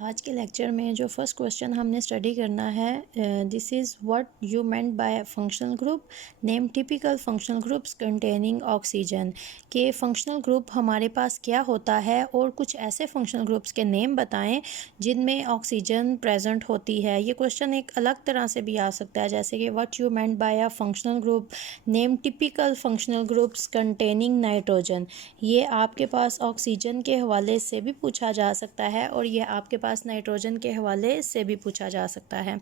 आज के लेक्चर में जो फर्स्ट क्वेश्चन हमने स्टडी करना है, this is what you meant by functional group. Name typical functional groups containing oxygen. के फंक्शनल ग्रुप हमारे पास क्या होता है और कुछ ऐसे फंक्शनल ग्रुप्स के नेम बताएं जिनमें ऑक्सीजन प्रेजेंट होती है। ये क्वेश्चन एक अलग तरह से भी आ सकता है, जैसे कि what you meant by a functional group. Name typical functional groups containing nitrogen. ये आपके पास ऑक्सीजन के हवाले से भी पूछा जा सकता है और ये आपके पास नाइट्रोजन के हवाले से भी पूछा जा सकता है।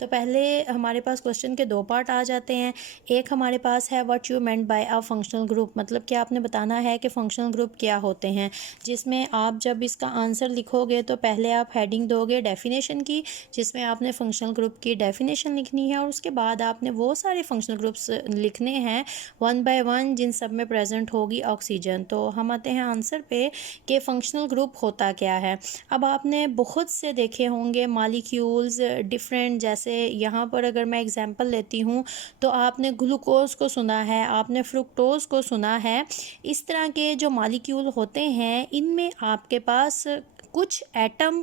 तो पहले हमारे पास क्वेश्चन के दो पार्ट आ जाते हैं। एक हमारे पास है what you meant by a functional group, मतलब कि आपने बताना है कि फंक्शनल ग्रुप क्या होते हैं, जिसमें आप जब इसका आंसर लिखोगे तो पहले आप हेडिंग दोगे डेफिनेशन की, जिसमें आपने फंक्शनल ग्रुप की डेफिनेशन लिखनी है और उसके बाद आपने वो सारे फंक्शनल ग्रुप्स लिखने हैं वन बाय वन जिन सब में प्रेजेंट होगी ऑक्सीजन। तो हम आते हैं आंसर पे कि फंक्शनल ग्रुप होता क्या है। अब आपने बहुत से देखे होंगे मॉलिक्यूल्स डिफरेंट, जैसे यहाँ पर अगर मैं एग्जांपल लेती हूँ तो आपने ग्लूकोज को सुना है, आपने फ्रुक्टोज को सुना है। इस तरह के जो मॉलिक्यूल होते हैं इनमें आपके पास कुछ एटम,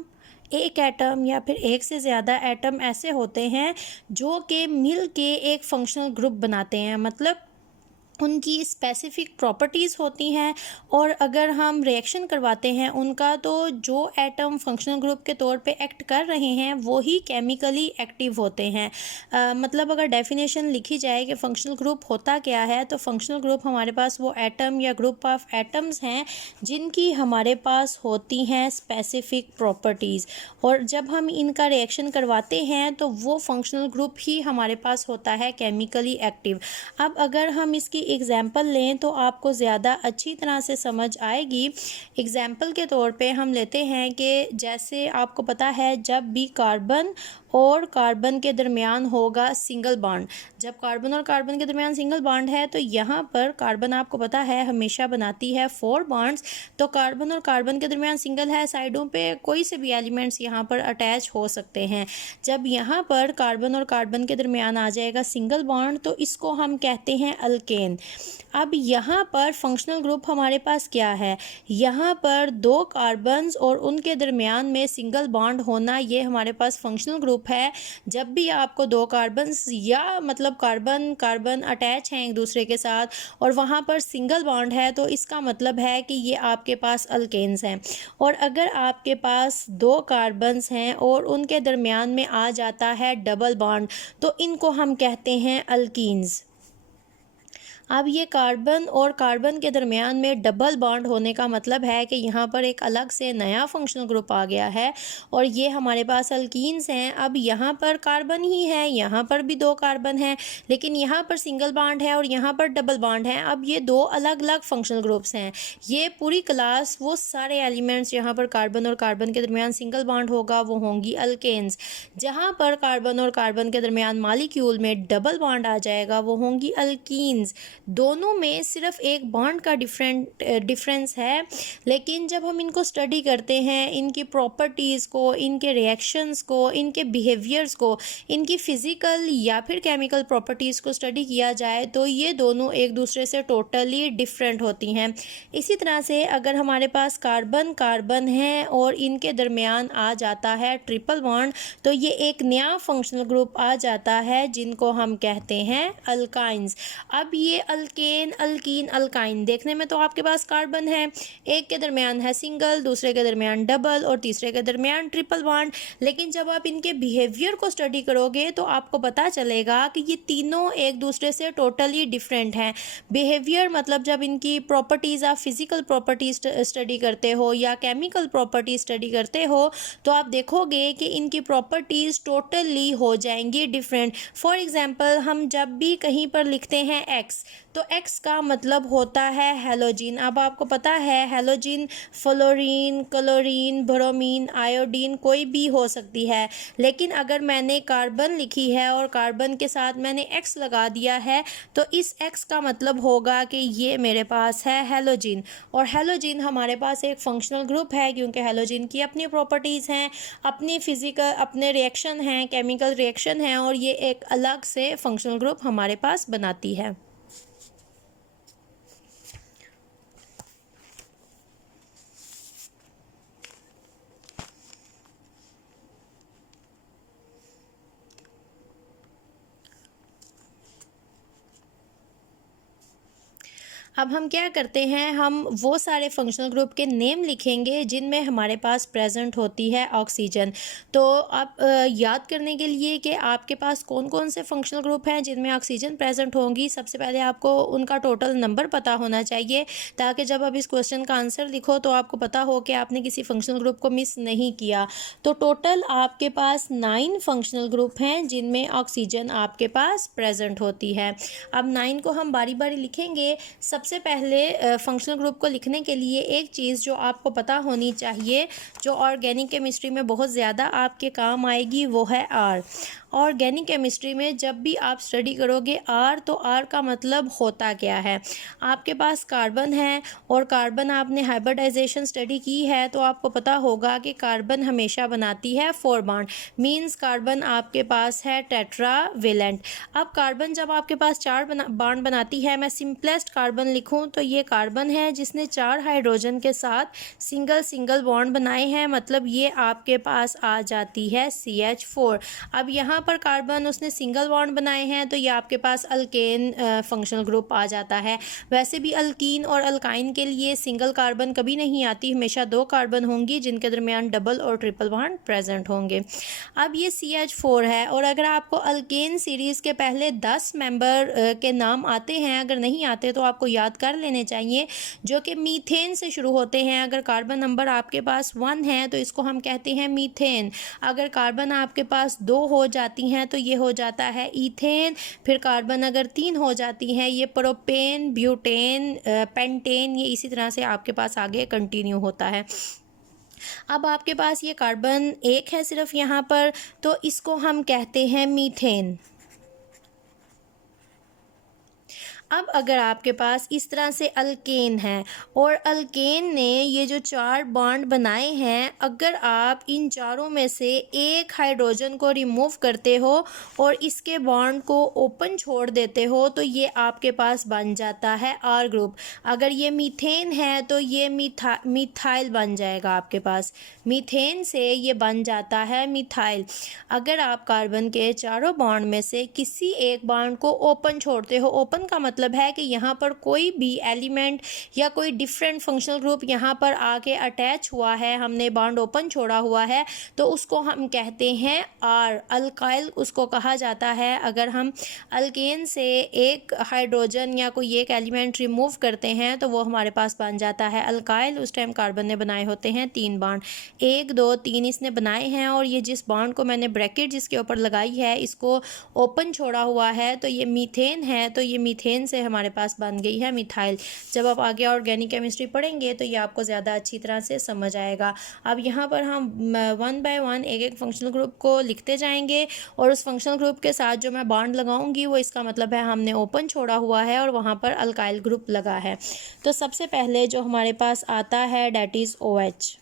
एक एटम या फिर एक से ज़्यादा एटम ऐसे होते हैं जो कि मिल के एक फंक्शनल ग्रुप बनाते हैं, मतलब उनकी स्पेसिफिक प्रॉपर्टीज़ होती हैं। और अगर हम रिएक्शन करवाते हैं उनका, तो जो एटम फंक्शनल ग्रुप के तौर पे एक्ट कर रहे हैं वो ही केमिकली एक्टिव होते हैं। मतलब अगर डेफिनेशन लिखी जाए कि फंक्शनल ग्रुप होता क्या है, तो फंक्शनल ग्रुप हमारे पास वो एटम या ग्रुप ऑफ एटम्स हैं जिनकी हमारे पास होती हैं स्पेसिफिक प्रॉपर्टीज़, और जब हम इनका रिएक्शन करवाते हैं तो वो फंक्शनल ग्रुप ही हमारे पास होता है केमिकली एक्टिव। अब अगर हम इसकी एग्जाम्पल लें तो आपको ज़्यादा अच्छी तरह से समझ आएगी। एग्जाम्पल के तौर पे हम लेते हैं कि जैसे आपको पता है जब भी कार्बन और कार्बन के दरमियान होगा सिंगल बॉन्ड, जब कार्बन और कार्बन के दरमियान सिंगल बॉन्ड है तो यहाँ पर कार्बन आपको पता है हमेशा बनाती है 4 बॉन्ड्स। तो कार्बन और कार्बन के दरमियान सिंगल है, साइडों पे कोई से भी एलिमेंट्स यहाँ पर अटैच हो सकते हैं। जब यहाँ पर कार्बन और कार्बन के दरमियान आ जाएगा सिंगल बॉन्ड तो इसको हम कहते हैं अल्केन। अब यहाँ पर फंक्शनल ग्रुप हमारे पास क्या है, यहाँ पर 2 कार्बन्स और उनके दरमियान में सिंगल बॉन्ड होना, ये हमारे पास फंक्शनल ग्रुप है। जब भी आपको 2 कार्बन्स या मतलब कार्बन कार्बन अटैच हैं एक दूसरे के साथ और वहाँ पर सिंगल बॉन्ड है, तो इसका मतलब है कि ये आपके पास अल्केन्स हैं। और अगर आपके पास 2 कार्बन्स हैं और उनके दरमियान में आ जाता है डबल बॉन्ड, तो इनको हम कहते हैं अल्कीन्स। अब ये कार्बन और कार्बन के दरमियान में डबल बॉन्ड होने का मतलब है कि यहाँ पर एक अलग से नया फंक्शनल ग्रुप आ गया है और ये हमारे पास अल्कीन्स हैं। अब यहाँ पर कार्बन ही है, यहाँ पर भी 2 कार्बन हैं, लेकिन यहाँ पर सिंगल बॉन्ड है और यहाँ पर डबल बॉन्ड है। अब ये 2 अलग अलग फंक्शनल ग्रुप्स हैं। ये पूरी क्लास वो सारे एलिमेंट्स जहाँ पर कार्बन और कार्बन के दरमियान सिंगल बॉन्ड होगा वो होंगी अल्केन्स। जहाँ पर कार्बन और कार्बन के दरमियान मॉलिक्यूल में डबल बॉन्ड आ जाएगा वो होंगी अल्कीन्स। दोनों में सिर्फ एक बॉन्ड का डिफरेंस है, लेकिन जब हम इनको स्टडी करते हैं, इनकी प्रॉपर्टीज़ को, इनके रिएक्शंस को, इनके बिहेवियर्स को, इनकी फिज़िकल या फिर केमिकल प्रॉपर्टीज़ को स्टडी किया जाए तो ये दोनों एक दूसरे से टोटली डिफरेंट होती हैं। इसी तरह से अगर हमारे पास कार्बन कार्बन है और इनके दरमियान आ जाता है ट्रिपल बॉन्ड, तो ये एक नया फंक्शनल ग्रुप आ जाता है जिनको हम कहते हैं अल्काइंस। अब ये अल्केन अल्कीन अल्काइन देखने में तो आपके पास कार्बन है, एक के दरमियान है सिंगल, दूसरे के दरमियान डबल और तीसरे के दरमियान ट्रिपल बॉन्ड, लेकिन जब आप इनके बिहेवियर को स्टडी करोगे तो आपको पता चलेगा कि ये तीनों एक दूसरे से टोटली डिफरेंट हैं। बिहेवियर मतलब जब इनकी प्रॉपर्टीज़, आप फिजिकल प्रॉपर्टीज स्टडी करते हो या केमिकल प्रॉपर्टीज स्टडी करते हो तो आप देखोगे कि इनकी प्रॉपर्टीज़ टोटली हो जाएंगी डिफरेंट। फॉर एग्जाम्पल हम जब भी कहीं पर लिखते हैं एक्स, तो एक्स का मतलब होता है हैलोजिन। अब आपको पता है हैलोजिन फ्लोरीन, क्लोरीन, ब्रोमीन, आयोडीन कोई भी हो सकती है, लेकिन अगर मैंने कार्बन लिखी है और कार्बन के साथ मैंने एक्स लगा दिया है तो इस एक्स का मतलब होगा कि ये मेरे पास है हैलोजिन। और हैलोजिन हमारे पास एक फंक्शनल ग्रुप है क्योंकि हैलोजिन की अपनी प्रॉपर्टीज़ हैं, अपनी फिजिकल अपने रिएक्शन हैं, केमिकल रिएक्शन हैं, और ये एक अलग से फंक्शनल ग्रुप हमारे पास बनाती है। अब हम क्या करते हैं, हम वो सारे फंक्शनल ग्रुप के नेम लिखेंगे जिनमें हमारे पास प्रेजेंट होती है ऑक्सीजन। तो आप याद करने के लिए कि आपके पास कौन कौन से फंक्शनल ग्रुप हैं जिनमें ऑक्सीजन प्रेजेंट होंगी, सबसे पहले आपको उनका टोटल नंबर पता होना चाहिए, ताकि जब आप इस क्वेश्चन का आंसर लिखो तो आपको पता हो कि आपने किसी फंक्शनल ग्रुप को मिस नहीं किया। तो टोटल आपके पास 9 फंक्शनल ग्रुप हैं जिनमें ऑक्सीजन आपके पास प्रेजेंट होती है। अब 9 को हम बारी बारी लिखेंगे। सबसे पहले फंक्शनल ग्रुप को लिखने के लिए एक चीज़ जो आपको पता होनी चाहिए, जो ऑर्गेनिक केमिस्ट्री में बहुत ज़्यादा आपके काम आएगी, वो है आर। ऑर्गेनिक केमिस्ट्री में जब भी आप स्टडी करोगे आर, तो आर का मतलब होता क्या है। आपके पास कार्बन है और कार्बन आपने हाइब्रिडाइजेशन स्टडी की है तो आपको पता होगा कि कार्बन हमेशा बनाती है 4 बॉन्ड, मींस कार्बन आपके पास है टेट्रावेलेंट। अब कार्बन जब आपके पास 4 बॉन्ड बनाती है, मैं सिंपलेस्ट कार्बन लिखूं तो ये कार्बन है जिसने 4 हाइड्रोजन के साथ सिंगल सिंगल बॉन्ड बनाए हैं, मतलब ये आपके पास आ जाती है CH4। अब यहाँ पर कार्बन उसने सिंगल बॉन्ड बनाए हैं तो ये आपके पास अल्केन फंक्शनल ग्रुप आ जाता है। वैसे भी अल्कीन और अल्काइन के लिए सिंगल कार्बन कभी नहीं आती, हमेशा 2 कार्बन होंगी जिनके दरमियान डबल और ट्रिपल बॉन्ड प्रेजेंट होंगे। अब ये CH4 है, और अगर आपको अल्केन सीरीज़ के पहले 10 मेंबर के नाम आते हैं, अगर नहीं आते तो आपको याद कर लेने चाहिए, जो कि मीथेन से शुरू होते हैं। अगर कार्बन नंबर आपके पास 1 है तो इसको हम कहते हैं मीथेन। अगर कार्बन आपके पास 2 हो जाती हैं तो ये हो जाता है ईथेन। फिर कार्बन अगर 3 हो जाती हैं, ये प्रोपेन, ब्यूटेन, पेंटेन, ये इसी तरह से आपके पास आगे कंटिन्यू होता है। अब आपके पास ये कार्बन 1 है सिर्फ यहाँ पर, तो इसको हम कहते हैं मीथेन। अब अगर आपके पास इस तरह से अल्केन है और अल्केन ने ये जो 4 बॉन्ड बनाए हैं, अगर आप इन चारों में से एक हाइड्रोजन को रिमूव करते हो और इसके बॉन्ड को ओपन छोड़ देते हो तो ये आपके पास बन जाता है आर ग्रुप। अगर ये मीथेन है तो ये मिथाइल बन जाएगा आपके पास, मीथेन से ये बन जाता है मिथाइल। अगर आप कार्बन के चारों बॉन्ड में से किसी एक बॉन्ड को ओपन छोड़ते हो, ओपन का मतलब है कि यहाँ पर कोई भी एलिमेंट या कोई डिफरेंट फंक्शनल ग्रुप यहाँ पर आके अटैच हुआ है, हमने बॉन्ड ओपन छोड़ा हुआ है, तो उसको हम कहते हैं आर, अल्काइल उसको कहा जाता है। अगर हम अल्केन से एक हाइड्रोजन या कोई एक एलिमेंट रिमूव करते हैं तो वो हमारे पास बन जाता है अल्काइल। उस टाइम कार्बन ने बनाए होते हैं 3 बॉन्ड, 1 2 3 इसने बनाए हैं, और ये जिस बॉन्ड को मैंने ब्रैकेट जिसके ऊपर लगाई है इसको ओपन छोड़ा हुआ है तो ये मीथेन है, तो ये मीथेन से हमारे पास बन गई है मिथाइल। जब आप आगे ऑर्गेनिक केमिस्ट्री पढ़ेंगे तो ये आपको ज़्यादा अच्छी तरह से समझ आएगा। अब यहाँ पर हम 1 बाय 1 एक एक फंक्शनल ग्रुप को लिखते जाएंगे, और उस फंक्शनल ग्रुप के साथ जो मैं बॉन्ड लगाऊंगी वो इसका मतलब है हमने ओपन छोड़ा हुआ है और वहाँ पर अल्काइल ग्रुप लगा है। तो सबसे पहले जो हमारे पास आता है डैट इज़ OH।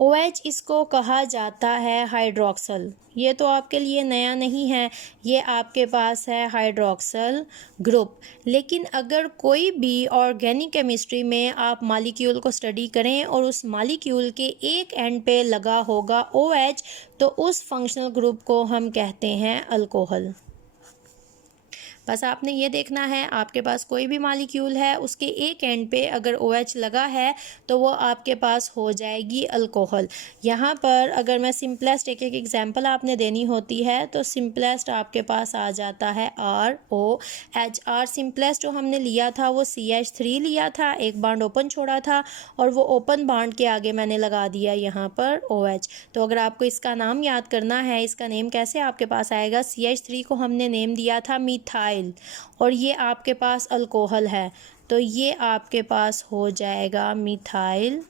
OH इसको कहा जाता है हाइड्रोक्सल। ये तो आपके लिए नया नहीं है, ये आपके पास है हाइड्रोक्सल ग्रुप। लेकिन अगर कोई भी ऑर्गेनिक केमिस्ट्री में आप मॉलिक्यूल को स्टडी करें और उस मॉलिक्यूल के एक एंड पे लगा होगा OH, तो उस फंक्शनल ग्रुप को हम कहते हैं अल्कोहल। बस आपने ये देखना है, आपके पास कोई भी मॉलिक्यूल है उसके एक एंड पे अगर OH लगा है तो वो आपके पास हो जाएगी अल्कोहल। यहाँ पर अगर मैं सिंपलेस्ट एक एक एग्जांपल आपने देनी होती है तो सिंपलेस्ट आपके पास आ जाता है ROH। आर सिंपलेस्ट जो हमने लिया था वो CH3 लिया था, एक बॉन्ड ओपन छोड़ा था और वो ओपन बॉन्ड के आगे मैंने लगा दिया यहाँ पर OH। तो अगर आपको इसका नाम याद करना है, इसका नेम कैसे आपके पास आएगा, CH3 को हमने नेम दिया था मिथाइल और ये आपके पास अल्कोहल है, तो ये आपके पास हो जाएगा मिथाइल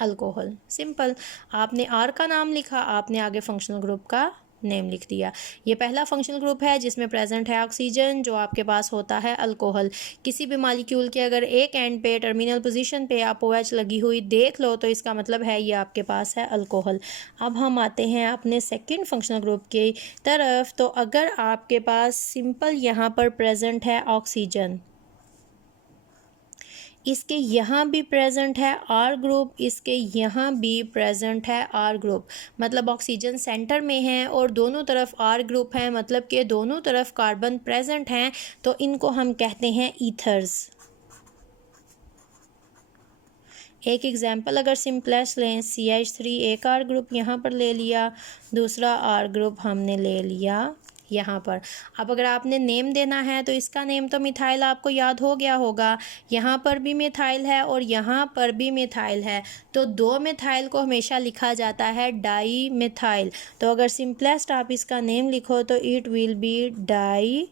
अल्कोहल। सिंपल, आपने आर का नाम लिखा, आपने आगे फंक्शनल ग्रुप का नेम लिख दिया। ये पहला फंक्शनल ग्रुप है जिसमें प्रेजेंट है ऑक्सीजन, जो आपके पास होता है अल्कोहल। किसी भी मॉलिक्यूल के अगर एक एंड पे टर्मिनल पोजीशन पे आप OH लगी हुई देख लो तो इसका मतलब है ये आपके पास है अल्कोहल। अब हम आते हैं अपने सेकंड फंक्शनल ग्रुप की तरफ। तो अगर आपके पास सिंपल यहाँ पर प्रेजेंट है ऑक्सीजन, इसके यहाँ भी प्रेजेंट है आर ग्रुप, इसके यहाँ भी प्रेजेंट है आर ग्रुप, मतलब ऑक्सीजन सेंटर में है और दोनों तरफ आर ग्रुप है, मतलब कि दोनों तरफ कार्बन प्रेजेंट हैं, तो इनको हम कहते हैं ईथर्स। एक एग्जाम्पल अगर सिंपलेस्ट लें, CH3 एक आर ग्रुप यहाँ पर ले लिया, दूसरा आर ग्रुप हमने ले लिया यहाँ पर। अब अगर आपने नेम देना है तो इसका नेम तो मिथाइल आपको याद हो गया होगा, यहाँ पर भी मिथाइल है और यहाँ पर भी मिथाइल है, तो दो मिथाइल को हमेशा लिखा जाता है डाई मिथाइल। तो अगर सिंपलेस्ट आप इसका नेम लिखो तो it will be di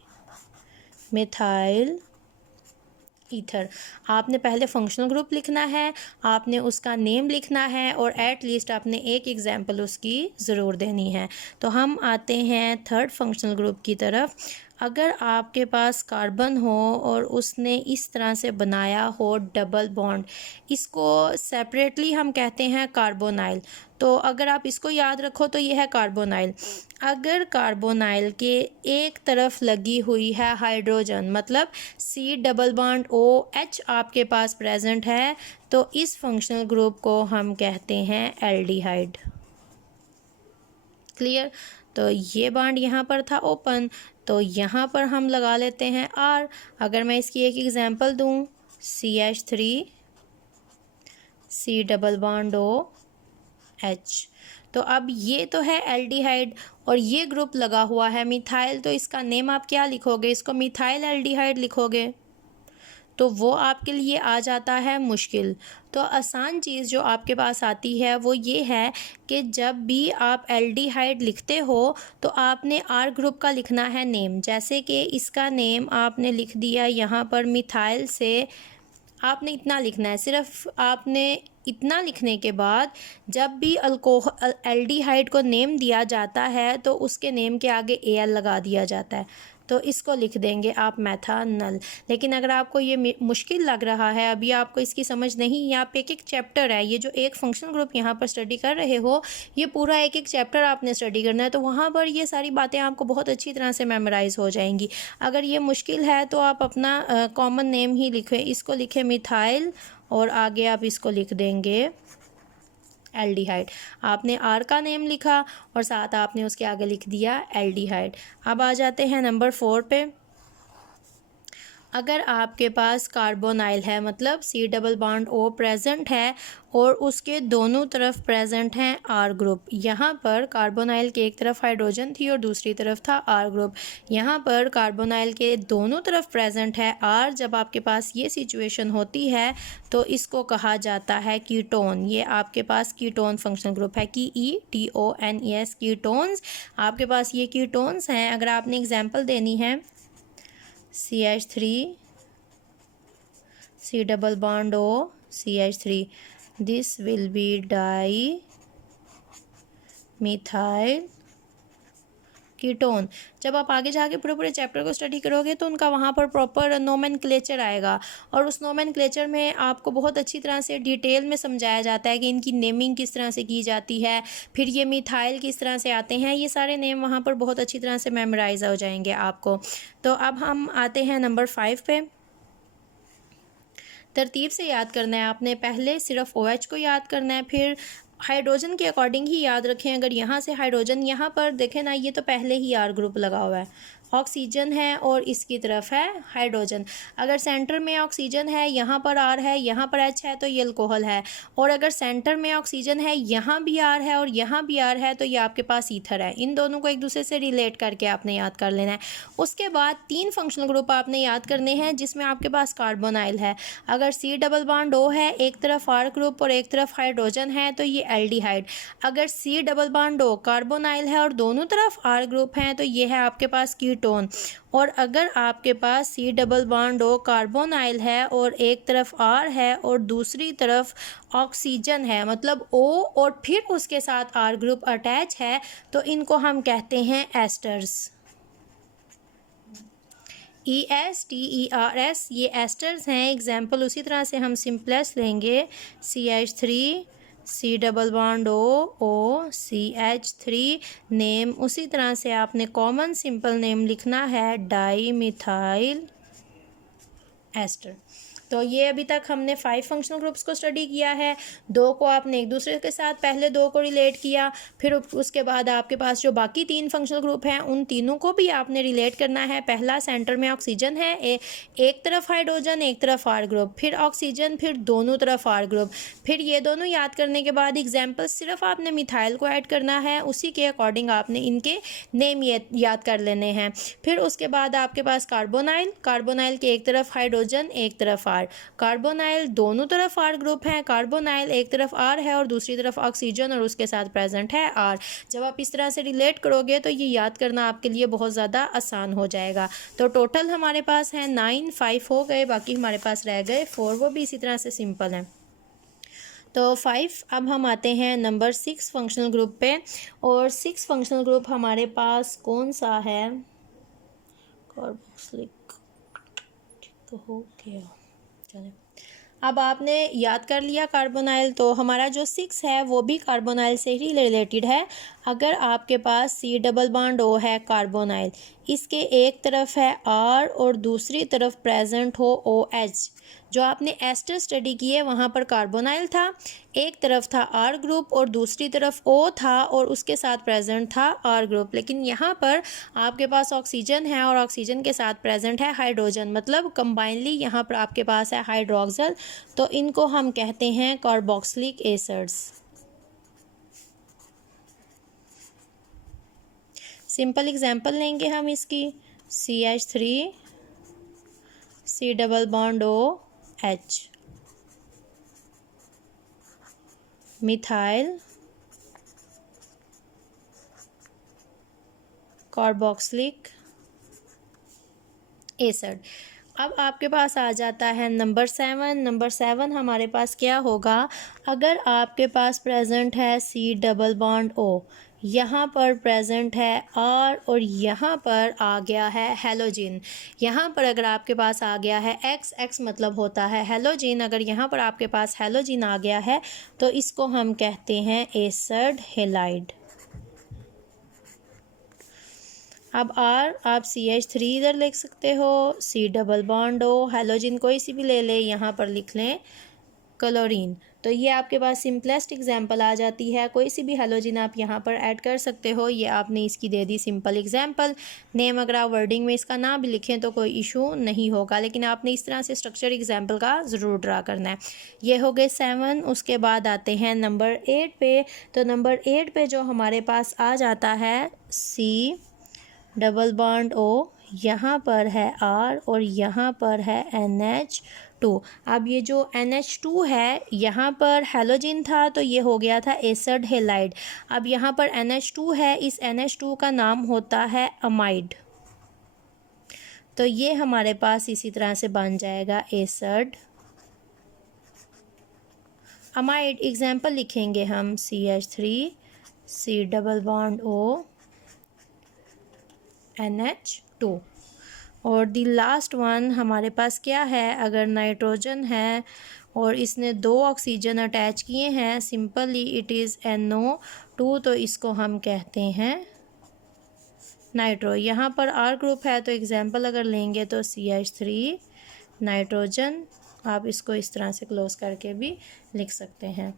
methyl ether. आपने पहले फंक्शनल ग्रुप लिखना है, आपने उसका नेम लिखना है और एट लीस्ट आपने एक एग्जाम्पल उसकी ज़रूर देनी है। तो हम आते हैं थर्ड फंक्शनल ग्रुप की तरफ। अगर आपके पास कार्बन हो और उसने इस तरह से बनाया हो डबल बॉन्ड, इसको सेपरेटली हम कहते हैं कार्बोनाइल। तो अगर आप इसको याद रखो तो ये है कार्बोनाइल। अगर कार्बोनाइल के एक तरफ लगी हुई है हाइड्रोजन, मतलब C डबल बॉन्ड OH आपके पास प्रेजेंट है, तो इस फंक्शनल ग्रुप को हम कहते हैं एल्डिहाइड। क्लियर? तो ये बॉन्ड यहाँ पर था ओपन, तो यहाँ पर हम लगा लेते हैं R। अगर मैं इसकी एक एग्जांपल दूँ, CH3 C double bond OH, तो अब ये तो है एल्डिहाइड और ये ग्रुप लगा हुआ है मिथाइल, तो इसका नेम आप क्या लिखोगे? इसको मिथाइल एल्डिहाइड लिखोगे, तो वो आपके लिए आ जाता है मुश्किल। तो आसान चीज़ जो आपके पास आती है वो ये है कि जब भी आप एल्डिहाइड लिखते हो तो आपने आर ग्रुप का लिखना है नेम। जैसे कि इसका नेम आपने लिख दिया यहाँ पर मिथाइल से, आपने इतना लिखना है, सिर्फ आपने इतना लिखने के बाद जब भी एल्डिहाइड को नेम दिया जाता है तो उसके नेम के आगे AL लगा दिया जाता है, तो इसको लिख देंगे आप मेथानल। लेकिन अगर आपको ये मुश्किल लग रहा है, अभी आपको इसकी समझ नहीं, यहाँ पे एक चैप्टर है, ये जो एक फंक्शनल ग्रुप यहाँ पर स्टडी कर रहे हो, ये पूरा एक चैप्टर आपने स्टडी करना है, तो वहाँ पर ये सारी बातें आपको बहुत अच्छी तरह से मेमोराइज हो जाएंगी। अगर ये मुश्किल है तो आप अपना कॉमन नेम ही लिखें, इसको लिखें मिथाइल और आगे आप इसको लिख देंगे एल्डिहाइड। आपने आर का नेम लिखा और साथ आपने उसके आगे लिख दिया एल्डिहाइड। अब आ जाते हैं नंबर 4 पे। अगर आपके पास कार्बोनाइल है, मतलब C double bond O present है और उसके दोनों तरफ प्रेजेंट हैं आर ग्रुप। यहाँ पर कार्बोनाइल के एक तरफ हाइड्रोजन थी और दूसरी तरफ था आर ग्रुप। यहाँ पर कार्बोनाइल के दोनों तरफ प्रेजेंट है आर। जब आपके पास ये सिचुएशन होती है तो इसको कहा जाता है कीटोन। ये आपके पास कीटोन फंक्शनल ग्रुप है, KETONES कीटोन्स। आपके पास ये कीटोन्स हैं। अगर आपने एग्जाम्पल देनी है, CH3 C double bond O CH3, this will be dimethyl ketone. जब आप आगे जाके पूरे चैप्टर को स्टडी करोगे तो उनका वहाँ पर प्रॉपर नोमेनक्लेचर आएगा और उस नोमेनक्लेचर में आपको बहुत अच्छी तरह से डिटेल में समझाया जाता है कि इनकी नेमिंग किस तरह से की जाती है, फिर ये मिथाइल किस तरह से आते हैं, ये सारे नेम वहाँ पर बहुत अच्छी तरह से मेमोराइज हो जाएंगे आपको। तो अब हम आते हैं नंबर 5 पे। तरतीब से याद करना है आपने, पहले सिर्फ OH को याद करना है, फिर हाइड्रोजन के अकॉर्डिंग ही याद रखें। अगर यहाँ से हाइड्रोजन, यहाँ पर देखें ना, ये तो पहले ही आर ग्रुप लगा हुआ है, ऑक्सीजन है और इसकी तरफ है हाइड्रोजन। अगर सेंटर में ऑक्सीजन है, यहाँ पर आर है, यहाँ पर H है, तो ये अल्कोहल है। और अगर सेंटर में ऑक्सीजन है, यहाँ भी आर है और यहाँ भी आर है, तो ये आपके पास ईथर है। इन दोनों को एक दूसरे से रिलेट करके आपने याद कर लेना है। उसके बाद 3 फंक्शनल ग्रुप आपने याद करने हैं जिसमें आपके पास कार्बोनाइल है। अगर C डबल बॉन्ड O है, एक तरफ आर ग्रुप और एक तरफ हाइड्रोजन है, तो ये एल्डिहाइड। अगर C double bond O carbonyl है और दोनों तरफ आर ग्रुप हैं, तो ये है आपके पास कीटोन। और अगर आपके पास C double bond O carbonyl है और एक तरफ R है और दूसरी तरफ ऑक्सीजन है, मतलब O और फिर उसके साथ R ग्रुप अटैच है, तो इनको हम कहते हैं एस्टर्स। ESTERS, ये एस्टर्स हैं। एग्जाम्पल उसी तरह से हम सिंपलेस्ट लेंगे, CH3 C double bond O CH3। Name उसी तरह से आपने कॉमन सिंपल नेम लिखना है, डाई मिथाइल एस्टर। तो ये अभी तक हमने 5 फंक्शनल ग्रुप्स को स्टडी किया है। 2 को आपने एक दूसरे के साथ पहले 2 को रिलेट किया, फिर उसके बाद आपके पास जो बाकी 3 फंक्शनल ग्रुप हैं उन तीनों को भी आपने रिलेट करना है। पहला सेंटर में ऑक्सीजन है, एक तरफ हाइड्रोजन एक तरफ आर ग्रुप, फिर ऑक्सीजन, फिर दोनों तरफ आर ग्रुप। फिर ये दोनों याद करने के बाद एग्जाम्पल सिर्फ आपने मिथाइल को ऐड करना है, उसी के अकॉर्डिंग आपने इनके नेम याद कर लेने हैं। फिर उसके बाद आपके पास कार्बोनाइल, कार्बोनाइल के एक तरफ हाइड्रोजन एक तरफ आर, कार्बोनाइल दोनों तरफ आर ग्रुप है, कार्बोनाइल एक तरफ आर है और दूसरी तरफ ऑक्सीजन और उसके साथ प्रेजेंट है आर। जब आप इस तरह से रिलेट करोगे तो ये याद करना आपके लिए बहुत ज़्यादा आसान हो जाएगा। तो टोटल हमारे पास है 9, 5 हो गए, बाकी हमारे पास रह गए 4, वो भी इसी तरह से सिंपल है। तो 5। अब हम आते हैं नंबर 6 फंक्शनल ग्रुप पे, और 6 फंक्शनल ग्रुप हमारे पास कौन सा है? कार्बोक्सिलिक, तो हो गया। चलिए, अब आपने याद कर लिया कार्बोनाइल, तो हमारा जो 6 है वो भी कार्बोनाइल से ही रिलेटेड है। अगर आपके पास C डबल बॉन्ड O है कार्बोनाइल, इसके एक तरफ है R और दूसरी तरफ प्रेजेंट हो OH, जो आपने एस्टर स्टडी की है वहाँ पर कार्बोनाइल था, एक तरफ था R ग्रुप और दूसरी तरफ O था और उसके साथ प्रेजेंट था R ग्रुप। लेकिन यहाँ पर आपके पास ऑक्सीजन है और ऑक्सीजन के साथ प्रेजेंट है हाइड्रोजन, मतलब कंबाइनली यहाँ पर आपके पास है हाइड्रोक्सल, तो इनको हम कहते हैं कार्बोक्सिलिक एसिड्स। सिंपल एग्जांपल लेंगे हम इसकी, CH3 C double bond OH, methyl carboxylic acid. अब आपके पास आ जाता है नंबर 7। नंबर 7 हमारे पास क्या होगा? अगर आपके पास प्रेजेंट है C डबल बॉन्ड O, यहाँ पर प्रेजेंट है R और यहाँ पर आ गया है हेलोजिन। यहाँ पर अगर आपके पास आ गया है X मतलब होता है हेलोजिन, अगर यहाँ पर आपके पास हेलोजिन आ गया है तो इसको हम कहते हैं एसिड हेलाइड। अब R, आप CH3 इधर लिख सकते हो, C double bond O, halogen कोई सी भी ले ले, यहाँ पर लिख लें क्लोरीन। तो ये आपके पास सिंपलेस्ट एग्जांपल आ जाती है, कोई सी भी हेलोजिन आप यहाँ पर ऐड कर सकते हो। ये आपने इसकी दे दी सिंपल एग्जांपल। नेम अगर आप वर्डिंग में इसका ना भी लिखें तो कोई इशू नहीं होगा, लेकिन आपने इस तरह से स्ट्रक्चर एग्जांपल का ज़रूर ड्रा करना है। ये हो गए 7। उसके बाद आते हैं नंबर 8 पे। तो नंबर 8 पे जो हमारे पास आ जाता है C डबल बॉन्ड O, यहाँ पर है R और यहाँ पर है NH2। अब ये जो NH2 है, यहाँ पर हेलोजिन था तो ये हो गया था एसिड हेलाइड। अब यहाँ पर NH2 है, इस NH2 का नाम होता है अमाइड, तो ये हमारे पास इसी तरह से बन जाएगा एसिड अमाइड। एग्जाम्पल लिखेंगे हम CH3 C double bond O NH2। और दी लास्ट वन हमारे पास क्या है? अगर नाइट्रोजन है और इसने 2 ऑक्सीजन अटैच किए हैं, सिंपली इट इज़ NO2, तो इसको हम कहते हैं नाइट्रो। यहाँ पर R ग्रुप है तो एग्जाम्पल अगर लेंगे तो CH3 नाइट्रोजन, आप इसको इस तरह से क्लोज करके भी लिख सकते हैं।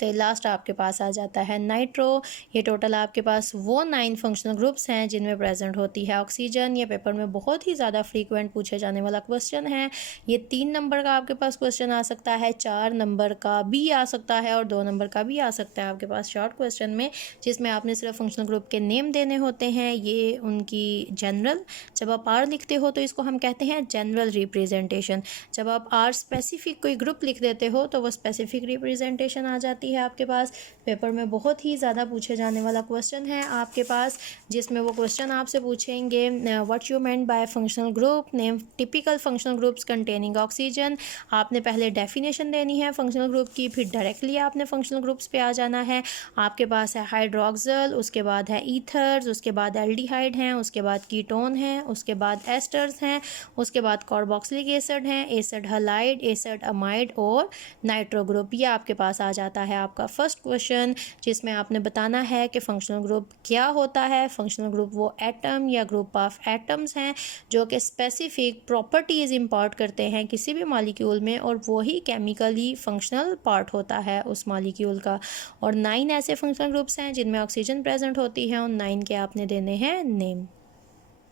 तो लास्ट आपके पास आ जाता है नाइट्रो। ये टोटल आपके पास वो 9 फंक्शनल ग्रुप्स हैं जिनमें प्रेजेंट होती है ऑक्सीजन। ये पेपर में बहुत ही ज़्यादा फ्रीक्वेंट पूछे जाने वाला क्वेश्चन है। ये 3 नंबर का आपके पास क्वेश्चन आ सकता है, 4 नंबर का भी आ सकता है और 2 नंबर का भी आ सकता है आपके पास शॉर्ट क्वेश्चन में, जिसमें आपने सिर्फ फंक्शनल ग्रुप के नेम देने होते हैं। ये उनकी जनरल, जब आप आर लिखते हो तो इसको हम कहते हैं जनरल रिप्रेजेंटेशन। जब आप आर स्पेसिफिक कोई ग्रुप लिख देते हो तो वो स्पेसिफिक रिप्रेजेंटेशन आ जाती है आपके पास। पेपर में बहुत ही ज़्यादा पूछे जाने वाला क्वेश्चन है आपके पास, जिसमें वो क्वेश्चन आपसे पूछेंगे what you meant by functional group, name typical functional groups containing oxygen. आपने पहले डेफिनेशन देनी है फंक्शनल ग्रुप की, फिर डायरेक्टली आपने फंक्शनल ग्रुप्स पे आ जाना है। आपके पास है हाइड्रोक्सल, उसके बाद है ईथर्स, उसके बाद एल्डिहाइड हैं, उसके बाद कीटोन हैं, उसके बाद एस्टर्स हैं, उसके बाद कार्बोक्सिलिक एसिड हैं, एसिड हलाइड, एसिड अमाइड और नाइट्रो ग्रुप। ये आपके पास आ जाता है आपका फर्स्ट क्वेश्चन, जिसमें आपने बताना है कि फंक्शनल ग्रुप क्या होता है। फंक्शनल ग्रुप वो एटम या ग्रुप ऑफ एटम्स हैं जो कि स्पेसिफिक प्रॉपर्टीज़ इम्पार्ट करते हैं किसी भी मॉलिक्यूल में, और वही केमिकली फंक्शनल पार्ट होता है उस मॉलिक्यूल का। और 9 ऐसे फंक्शनल ग्रुप्स हैं जिनमें ऑक्सीजन प्रेजेंट होती है, और 9 के आपने देने हैं नेम।